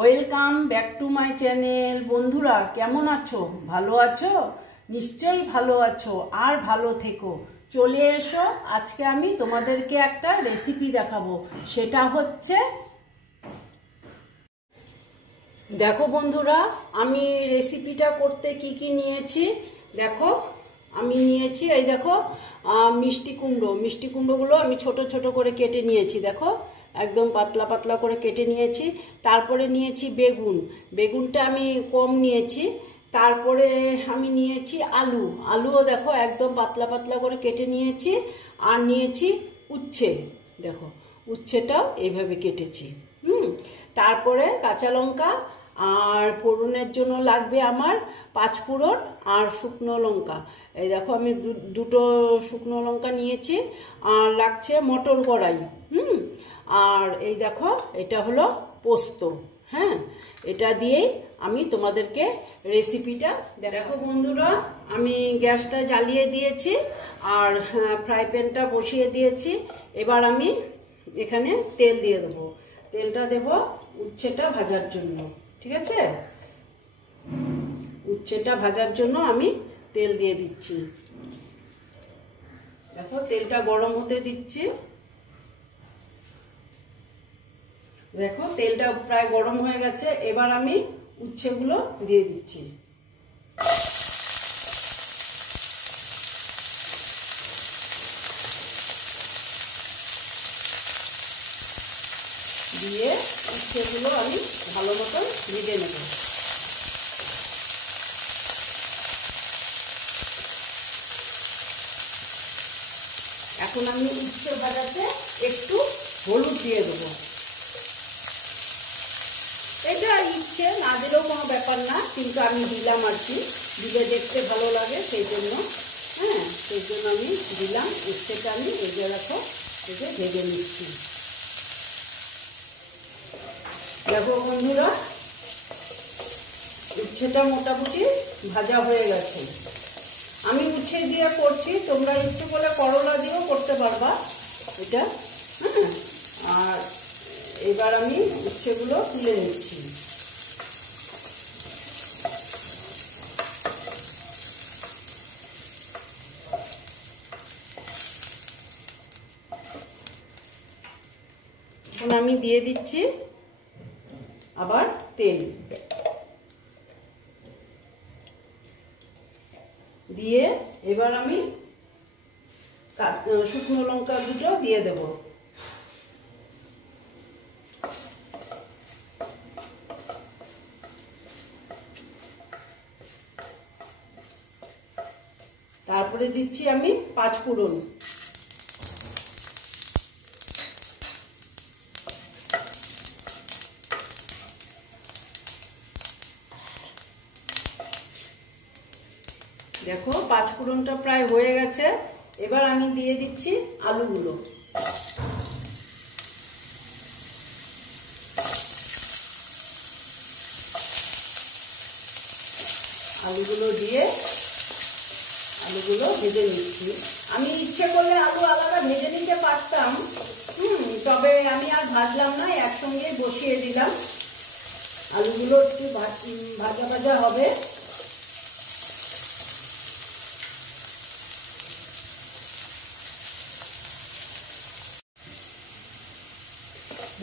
Welcome back to my channel. বন্ধুরা কেমন আছো? ভালো আছো? নিশ্চয়ই ভালো আছো, আর ভালো থেকো। চলে এসো, আজকে আমি তোমাদেরকে একটা রেসিপি দেখাবো। সেটা হচ্ছে, দেখো বন্ধুরা, আমি রেসিপিটা করতে কি কি নিয়েছি দেখো। আমি নিয়েছি, এই দেখো, মিষ্টি কুমড়ো। মিষ্টি কুমড়োগুলো আমি ছোট ছোট করে কেটে নিয়েছি, দেখো একদম পাতলা পাতলা করে কেটে নিয়েছি। তারপরে নিয়েছি বেগুন, বেগুনটা আমি কম নিয়েছি। তারপরে আমি নিয়েছি আলু, আলুও দেখো একদম পাতলা পাতলা করে কেটে নিয়েছি। আর নিয়েছি উচ্ছে, দেখো উচ্ছেটাও এইভাবে কেটেছি। তারপরে কাঁচা লঙ্কা, আর ফোড়নের জন্য লাগবে আমার 5 ফোড়ন আর শুকনো লঙ্কা। এই দেখো আমি দুটো শুকনো লঙ্কা নিয়েছি। আর লাগছে মটর কড়াই। আর এই দেখো, এটা হলো পোস্ত। হ্যাঁ, এটা দিয়েই আমি তোমাদেরকে রেসিপিটা দেখো। বন্ধুরা, আমি গ্যাসটা জ্বালিয়ে দিয়েছি আর ফ্রাই প্যানটা বসিয়ে দিয়েছি। এবার আমি এখানে তেল দিয়ে দেবো। তেলটা দেব উচ্ছেটা ভাজার জন্য, ঠিক আছে? উচ্ছেটা ভাজার জন্য আমি তেল দিয়ে দিচ্ছি। দেখো তেলটা গরম হতে দিচ্ছি। দেখো তেলটা প্রায় গরম হয়ে গেছে। এবার আমি উচ্ছেগুলো দিয়ে দিচ্ছি। দিয়ে উচ্ছেগুলো আমি ভালো মতন ভেজে নেব। এখন আমি উচ্ছে ভাজাতে একটু হলুদ দিয়ে দেবো। এটা ইচ্ছে না দিলেও কোনো ব্যাপার না, কিন্তু আমি দিলাম আর কি, দিলে দেখতে ভালো লাগে সেই জন্য। হ্যাঁ, সেই জন্য আমি দিলাম। উচ্ছেটা আমি ভেজে রাখো, ভেজে নিচ্ছি। দেখো বন্ধুরা, উচ্ছেটা মোটামুটি ভাজা হয়ে গেছে। আমি উচ্ছে দিয়ে করছি, তোমরা ইচ্ছে করলে করলা দিয়েও করতে পারবা এটা। হ্যাঁ, আর এবার আমি উচ্ছেগুলো তুলে নিচ্ছি। এখন আমি দিয়ে দিচ্ছি আবার তেল, দিয়ে এবার আমি শুকনো লঙ্কা দুটো দিয়ে দেব। তারপরে দিচ্ছি আমি 5 ফোড়ন। দেখো 5 ফোড়নটা প্রায় হয়ে গেছে। এবার আমি দিয়ে দিচ্ছি আলুগুলো। আলুগুলো দিয়ে আলুগুলো ভেজে নিচ্ছি। আমি ইচ্ছে করলে আলু আলাদা ভেজে নিতে পারতাম, তবে আমি আর ভাজলাম না, একসঙ্গে বসিয়ে দিলাম। আলুগুলো একটু ভাজা ভাজা হবে।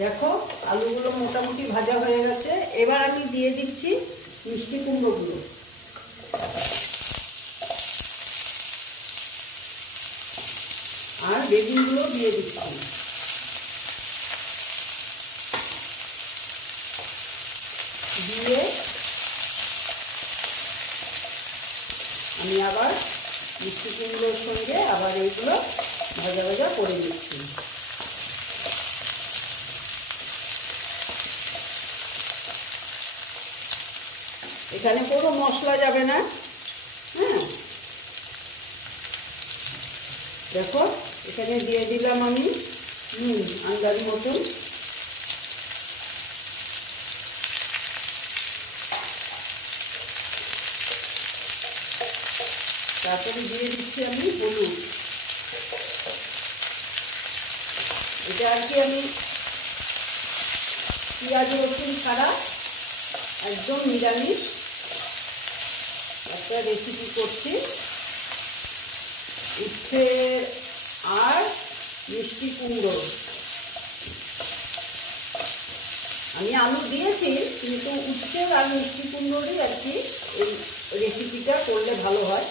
দেখো আলুগুলো মোটামুটি ভাজা হয়ে গেছে। এবার আমি দিয়ে দিচ্ছি মিষ্টি কুমড়োগুলো। আর বেগুনগুলো দিয়ে দিচ্ছি। দিয়ে আমি আবার মিষ্টি কুমড়োর সঙ্গে আবার এইগুলো ভাজা ভাজা করে দিচ্ছি। এখানে কোনো মশলা যাবে না। হ্যাঁ, দেখো এখানে দিয়ে দিলাম আমি আন্দাজ মতন। তারপরে দিয়ে দিচ্ছি আমি হলুদ। এটা আর কি আমি পেঁয়াজ রসুন ছাড়া একদম নিরামিষ একটা রেসিপি করছি, উচ্ছে আর মিষ্টি কুমড়ো। আমি আলু দিয়েছি, কিন্তু উচ্ছে আর মিষ্টি কুমড়োরই আর কি এই রেসিপিটা করলে ভালো হয়,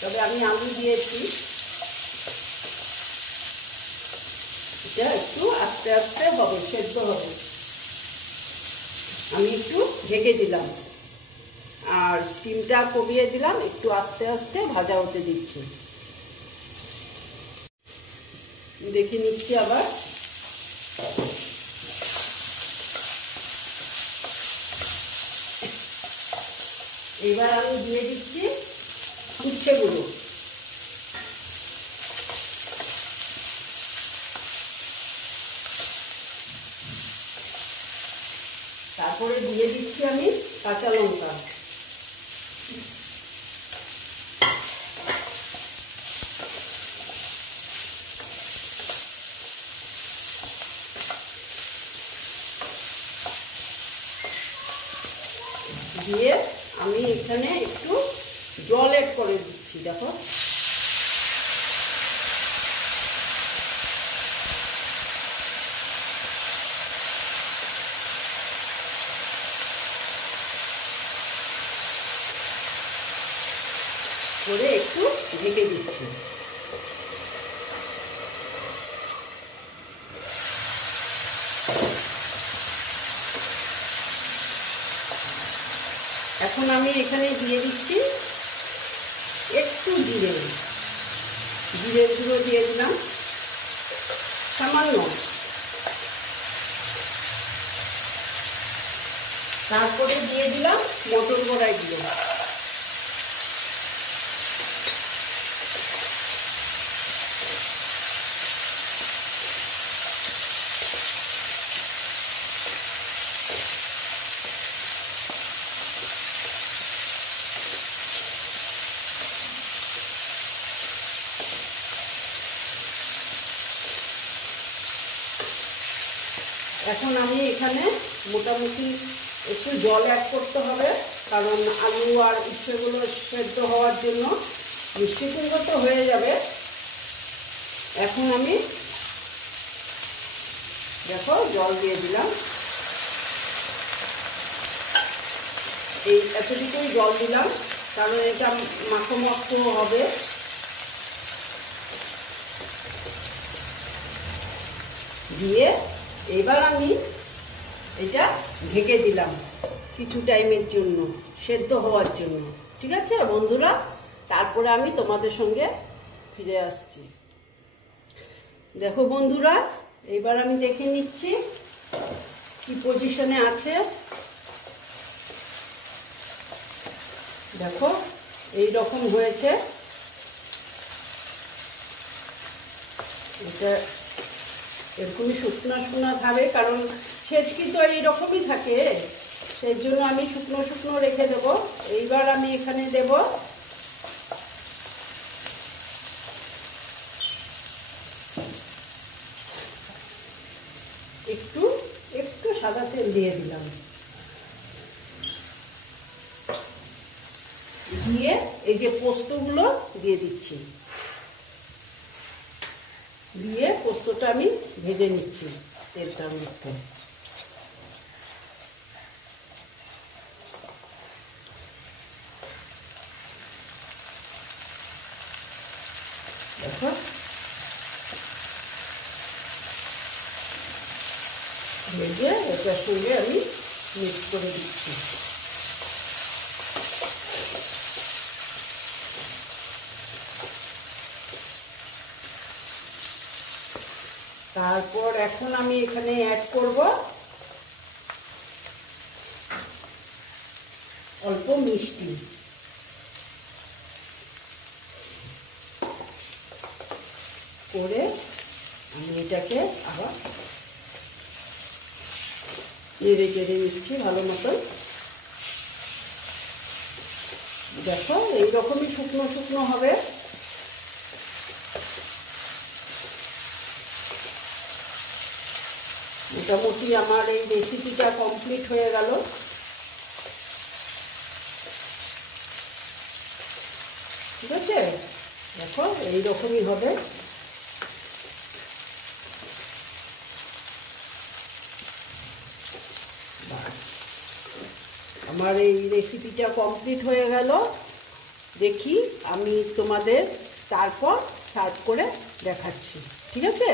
তবে আমি আলু দিয়েছি। এটা একটু আস্তে আস্তে হবে, সেদ্ধ হবে। আমি একটু ঢেকে দিলাম আর স্টিমটা কমিয়ে দিলাম, একটু আস্তে আস্তে ভাজা হতে দিচ্ছি। দেখে নিচ্ছি আবার। এবার আমি দিয়ে দিচ্ছি উচ্ছেগুলো। তারপরে দিয়ে দিচ্ছি আমি কাঁচা লঙ্কা। দিয়ে আমি এখানে একটু জল এড করে দিচ্ছি। দেখো করে একটু ঢেকে দিচ্ছি। এখন আমি এখানে দিয়ে দিচ্ছি একটু জিরের গুঁড়ো দিয়ে দিলাম সামান্য। তারপরে দিয়ে দিলাম মটর কড়াইগুলো। এখন আমি এখানে মোটামুটি একটু জল অ্যাড করতে হবে, কারণ আলু আর উচ্ছেগুলো সেদ্ধ হওয়ার জন্য। মিষ্টি কুমড়ো তো হয়ে যাবে। এখন আমি দেখো জল দিয়ে দিলাম, এই এতটুকুই জল দিলাম, কারণ এটা মাখো মাখো হবে। দিয়ে এবার আমি এটা ঢেকে দিলাম কিছু টাইমের জন্য, সেদ্ধ হওয়ার জন্য। ঠিক আছে বন্ধুরা, তারপরে আমি তোমাদের সঙ্গে ফিরে আসছি। দেখো বন্ধুরা, এবার আমি দেখে নিচ্ছি কি পজিশনে আছে। দেখো এই রকম হয়েছে। এটা এরকমই শুকনো শুকনো থাকবে, কারণ ছেচকি তো এইরকমই থাকে, সেই জন্য আমি শুকনো শুকনো রেখে দেবো। এইবার আমি এখানে দেব একটু একটু সাদা তেল দিয়ে দিলাম। দিয়ে এই যে পোস্তগুলো দিয়ে দিচ্ছি, দিয়ে পোস্তটা আমি ভেজে নিচ্ছি তেলটার মধ্যে। দেখো ভেজে এটার সঙ্গে আমি মিক্স করে দিচ্ছি। তারপর এখন আমি এখানে অ্যাড করব অল্প মিষ্টি। করে আমি এটাকে আবার নেড়ে চেড়ে নিচ্ছি ভালো মতন। দেখো এইরকমই শুকনো শুকনো হবে। মোটামুটি আমার এই রেসিপিটা কমপ্লিট হয়ে গেল। ঠিক আছে, দেখো এইরকমই হবে। বাস, আমার এই রেসিপিটা কমপ্লিট হয়ে গেল। দেখি আমি তোমাদের তারপর সার্ভ করে দেখাচ্ছি। ঠিক আছে,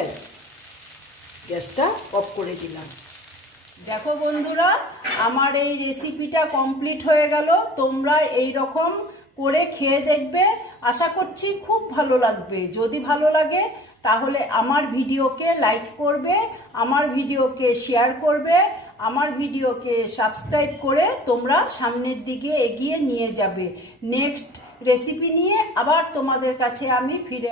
গ্যাসটা অফ করে দিলাম। দেখো বন্ধুরা, আমার এই রেসিপিটা কমপ্লিট হয়ে গেল। তোমরা এই রকম করে খেয়ে দেখবে, আশা করছি খুব ভালো লাগবে। যদি ভালো লাগে তাহলে আমার ভিডিওকে লাইক করবে, আমার ভিডিওকে শেয়ার করবে, আমার ভিডিওকে সাবস্ক্রাইব করে তোমরা সামনের দিকে এগিয়ে নিয়ে যাবে। নেক্সট রেসিপি নিয়ে আবার তোমাদের কাছে আমি ফিরে